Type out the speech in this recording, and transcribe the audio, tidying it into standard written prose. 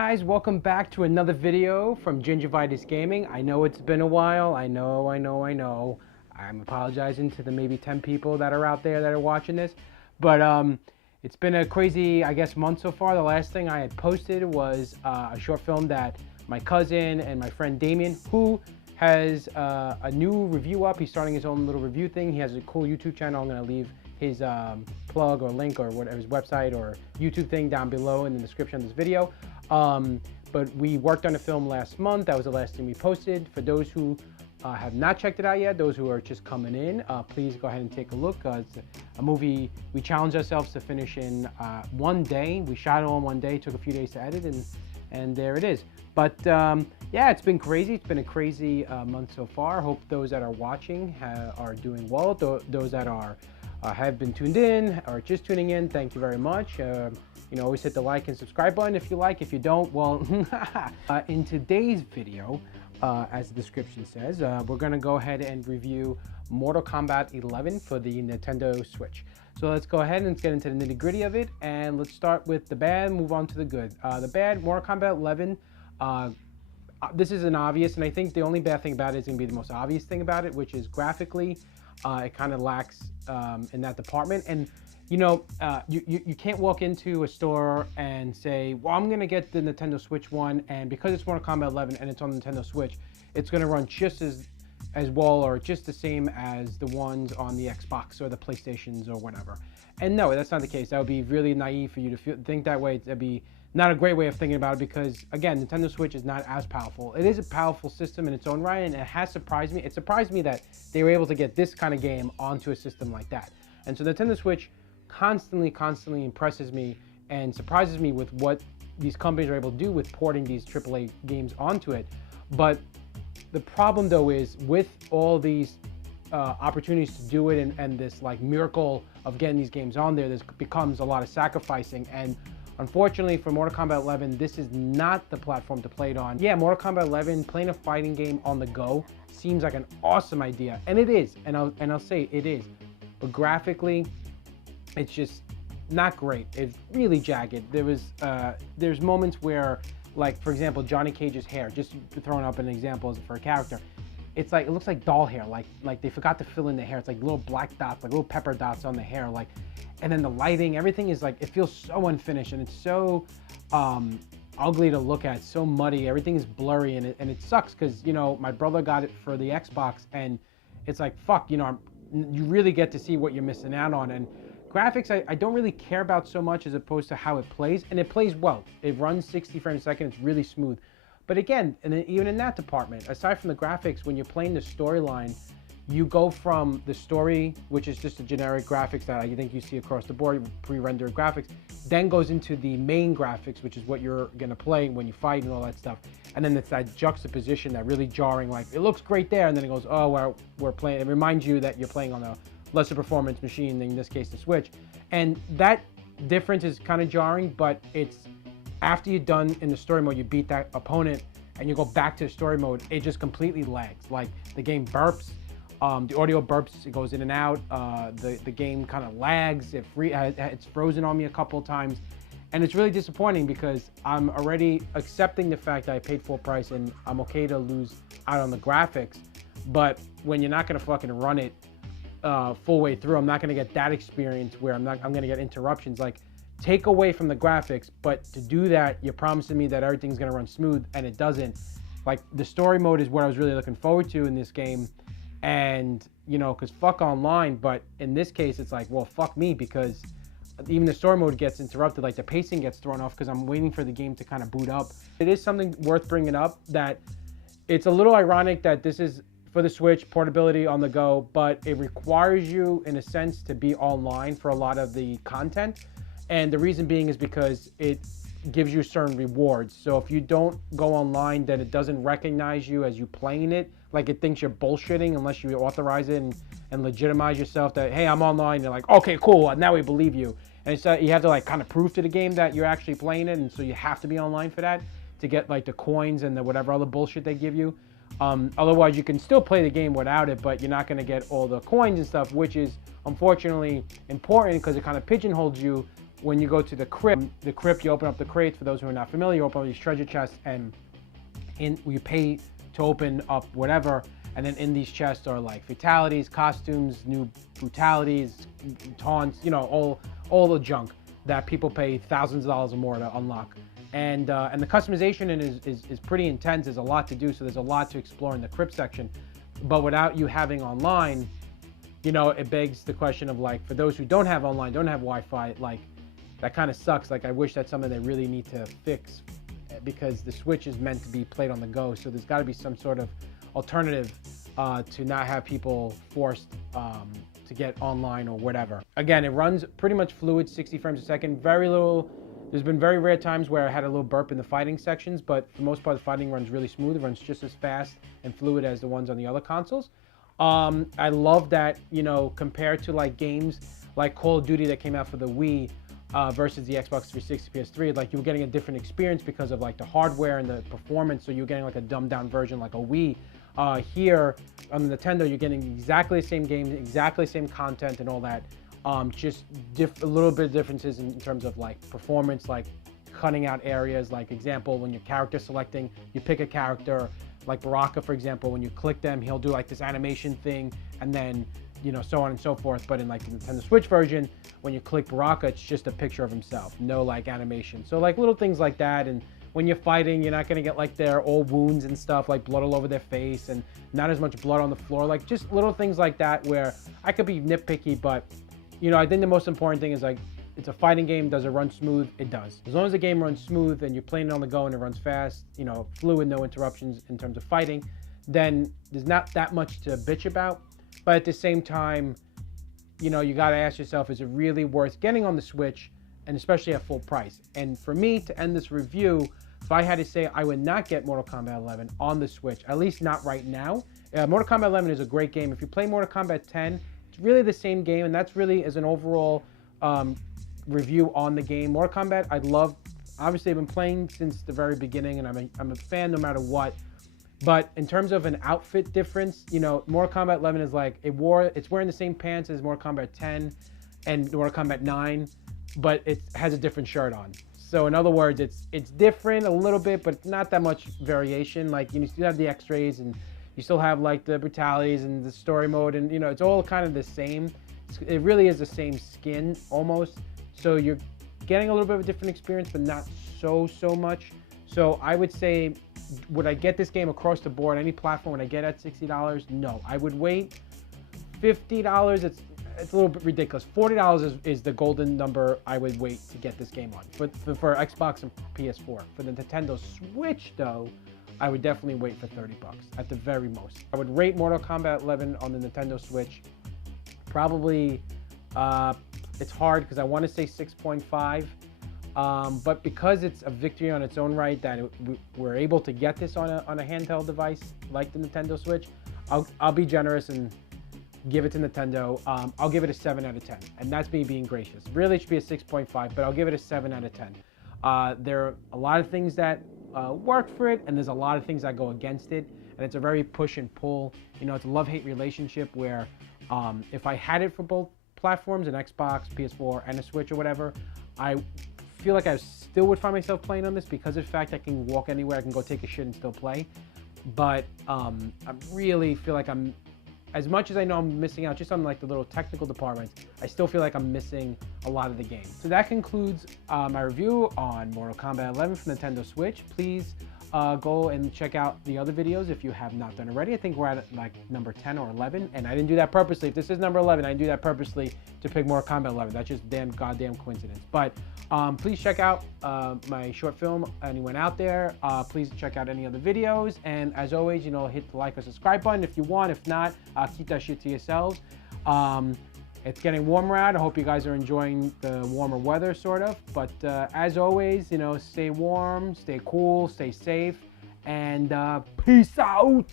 Guys, welcome back to another video from Gingivitis Gaming. I know it's been a while. I know. I'm apologizing to the maybe 10 people that are out there that are watching this. But it's been a crazy, I guess, month so far. The last thing I had posted was a short film that my cousin and my friend Damien, who has a new review up. He's starting his own little review thing. He has a cool YouTube channel. I'm going to leave his plug or link or whatever, his website or YouTube thing down below in the description of this video. But we worked on a film last month. That was the last thing we posted. For those who have not checked it out yet, those who are just coming in, please go ahead and take a look. It's a movie we challenged ourselves to finish in one day. We shot it all in one day, took a few days to edit, and there it is. But yeah, it's been crazy. It's been a crazy month so far. Hope those that are watching are doing well. Those that are have been tuned in or just tuning in, thank you very much. You know, always hit the like and subscribe button if you like. If you don't, well, in today's video, as the description says, we're going to go ahead and review Mortal Kombat 11 for the Nintendo Switch. So let's go ahead and let's get into the nitty-gritty of it, and let's start with the bad, move on to the good. The bad, Mortal Kombat 11, this is an obvious, and I think the only bad thing about it is going to be the most obvious thing about it, which is graphically, it kind of lacks in that department. And you know, you can't walk into a store and say, well, I'm going to get the Nintendo Switch one, and because it's Mortal Kombat 11 and it's on the Nintendo Switch, it's going to run just as well or just the same as the ones on the Xbox or the PlayStations or whatever. And no, that's not the case. That would be really naive for you to think that way. That'd be not a great way of thinking about it because, again, Nintendo Switch is not as powerful. It is a powerful system in its own right, and it has surprised me. It surprised me that they were able to get this kind of game onto a system like that. And so Nintendo Switch constantly impresses me and surprises me with what these companies are able to do with porting these AAA games onto it. But the problem though is with all these opportunities to do it and this like miracle of getting these games on there, this becomes a lot of sacrificing. And unfortunately for Mortal Kombat 11, this is not the platform to play it on. Yeah, Mortal Kombat 11, playing a fighting game on the go seems like an awesome idea, and it is, and I'll say it is, but graphically, it's just not great. It's really jagged. There's moments where, like for example, Johnny Cage's hair, just throwing up an example for a character, it's like, it looks like doll hair, like they forgot to fill in the hair. It's like little black dots, like little pepper dots on the hair, like, and then the lighting, everything is like, it feels so unfinished, and it's so ugly to look at, so muddy, everything is blurry, and it sucks because, you know, my brother got it for the Xbox, and it's like, fuck, you know, you really get to see what you're missing out on. And graphics, I don't really care about so much as opposed to how it plays, and it plays well. It runs 60 frames a second, it's really smooth. But again, and then even in that department, aside from the graphics, when you're playing the storyline, you go from the story, which is just a generic graphics that I think you see across the board, pre-rendered graphics, then goes into the main graphics, which is what you're gonna play when you fight and all that stuff. And then it's that juxtaposition, that really jarring, like, it looks great there, and then it goes, oh, well, we're playing, it reminds you that you're playing on a lesser performance machine, in this case the Switch. And that difference is kind of jarring, but it's after you're done in the story mode, you beat that opponent and you go back to the story mode, it just completely lags. Like the game burps, the audio burps, it goes in and out, the game kind of lags, it's frozen on me a couple of times, and it's really disappointing because I'm already accepting the fact that I paid full price and I'm okay to lose out on the graphics, but when you're not gonna fucking run it full way through, I'm not going to get that experience where I'm going to get interruptions. Like, take away from the graphics, but to do that, you're promising me that everything's going to run smooth, and it doesn't. Like, the story mode is what I was really looking forward to in this game, and, you know, because fuck online, but in this case, it's like, well, fuck me, because even the story mode gets interrupted, like the pacing gets thrown off because I'm waiting for the game to kind of boot up. It is something worth bringing up that it's a little ironic that this is for the Switch, portability on the go, but it requires you, in a sense, to be online for a lot of the content. And the reason being is because it gives you certain rewards. So if you don't go online, then it doesn't recognize you as you playing it. Like, it thinks you're bullshitting unless you authorize it and legitimize yourself that, hey, I'm online. They're like, okay, cool, now we believe you. And it's you have to like kind of prove to the game that you're actually playing it, and so you have to be online for that to get like the coins and the whatever other bullshit they give you. Otherwise, you can still play the game without it, but you're not going to get all the coins and stuff, which is unfortunately important because it kind of pigeonholes you when you go to the crypt. The crypt, you open up the crates. For those who are not familiar, you open up these treasure chests, and you pay to open up whatever. And then in these chests are like fatalities, costumes, new brutalities, taunts, you know, all the junk that people pay thousands of dollars or more to unlock. And the customization is pretty intense. There's a lot to do, so there's a lot to explore in the crypt section. But without you having online, you know, it begs the question of like, for those who don't have online, don't have Wi-Fi, like that kind of sucks. Like I wish that's something they really need to fix, because the Switch is meant to be played on the go. So there's got to be some sort of alternative to not have people forced to get online or whatever. Again, it runs pretty much fluid, 60 frames a second. Very little. There's been very rare times where I had a little burp in the fighting sections, but for the most part, the fighting runs really smooth. It runs just as fast and fluid as the ones on the other consoles. I love that, you know, compared to like games like Call of Duty that came out for the Wii versus the Xbox 360, PS3, like you were getting a different experience because of like the hardware and the performance. So you're getting like a dumbed down version like a Wii. Here on the Nintendo, you're getting exactly the same games, exactly the same content and all that. Just a little bit of differences in terms of like performance, like cutting out areas. Like example, when you're character selecting, you pick a character like Baraka, for example. When you click them, he'll do like this animation thing, and then, you know, so on and so forth. But in like the Nintendo Switch version, when you click Baraka, it's just a picture of himself, no like animation. So like little things like that. And when you're fighting, you're not gonna get like their old wounds and stuff, like blood all over their face, and not as much blood on the floor. Like just little things like that where I could be nitpicky, but you know, I think the most important thing is like, it's a fighting game. Does it run smooth? It does. As long as the game runs smooth and you're playing it on the go and it runs fast, you know, fluid, no interruptions in terms of fighting, then there's not that much to bitch about. But at the same time, you know, you got to ask yourself, is it really worth getting on the Switch, and especially at full price? And for me to end this review, if I had to say, I would not get Mortal Kombat 11 on the Switch, at least not right now. Mortal Kombat 11 is a great game. If you play Mortal Kombat 10, it's really the same game, and that's really as an overall review on the game. Mortal Kombat, I love. Obviously, I've been playing since the very beginning, and I'm a fan no matter what. But in terms of an outfit difference, you know, Mortal Kombat 11 is like, it's wearing the same pants as Mortal Kombat 10 and Mortal Kombat 9, but it has a different shirt on. So in other words, it's different a little bit, but not that much variation. Like, you still have the X-rays, and you still have like the brutalities and the story mode, and you know, it's all kind of the same. It really is the same skin almost. So you're getting a little bit of a different experience, but not so much. So I would say, would I get this game across the board, any platform, would I get at $60? No, I would wait. $50, it's a little bit ridiculous. $40 is the golden number I would wait to get this game on for Xbox and PS4. For the Nintendo Switch though, I would definitely wait for $30 at the very most. I would rate Mortal Kombat 11 on the Nintendo Switch probably, it's hard because I want to say 6.5. But because it's a victory on its own right that we're able to get this on a handheld device like the Nintendo Switch, I'll be generous and give it to Nintendo. I'll give it a 7 out of 10, and that's me being gracious. Really, it should be a 6.5, but I'll give it a 7 out of 10. There are a lot of things that work for it, and there's a lot of things that go against it, and it's a very push and pull. You know, it's a love-hate relationship where if I had it for both platforms, an Xbox, PS4, and a Switch or whatever, I feel like I still would find myself playing on this because of the fact I can walk anywhere, I can go take a shit and still play. But I really feel like as much as I know I'm missing out just on like the little technical departments, I still feel like I'm missing a lot of the game. So that concludes my review on Mortal Kombat 11 for Nintendo Switch. Please go and check out the other videos if you have not done already. I think we're at like number 10 or 11, and I didn't do that purposely. If this is number 11, I didn't do that purposely to pick Mortal Kombat 11. That's just goddamn coincidence. But please check out my short film, anyone out there. Please check out any other videos, and as always, you know, hit the like or subscribe button if you want. If not, keep that shit to yourselves. It's getting warmer out. I hope you guys are enjoying the warmer weather, sort of. But as always, you know, stay warm, stay cool, stay safe, and peace out.